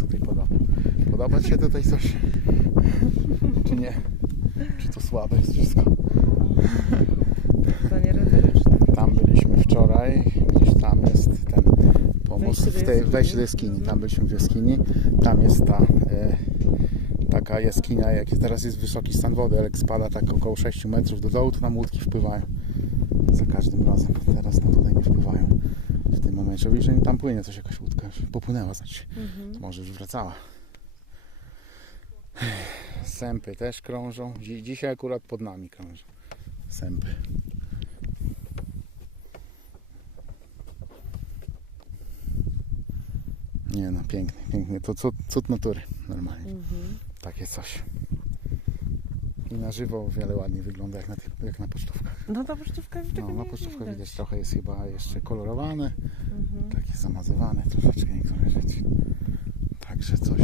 tutaj podoba? Podoba Ci się tutaj coś? Czy nie? Czy to słabe jest wszystko? Pytanie retoryczne. Tam byliśmy wczoraj, gdzieś tam jest ten pomost, Wejście w tej, wejście do jaskini. Tam byliśmy w jaskini. Tam jest ta e, taka jaskinia, jak teraz jest wysoki stan wody, ale jak spada tak około 6 metrów do dołu, to nam łódki wpływają. Za każdym razem. Teraz nam tutaj nie wpływają. W tym momencie. Widzisz, że tam płynie coś, jakaś łódka. Popłynęła, znaczy. Mhm. Może już wracała. Sępy też krążą. Dzi- Dzisiaj akurat pod nami krążą. Sępy. Nie no, pięknie, pięknie. To cud, cud natury, normalnie. Mhm. Takie coś. I na żywo o wiele ładniej wygląda jak na, tych, jak na pocztówkach. No ta pocztówka tego No, na pocztówkach widać. widać trochę jest chyba jeszcze kolorowane, Mhm. takie zamazywane troszeczkę niektóre rzeczy. Także coś.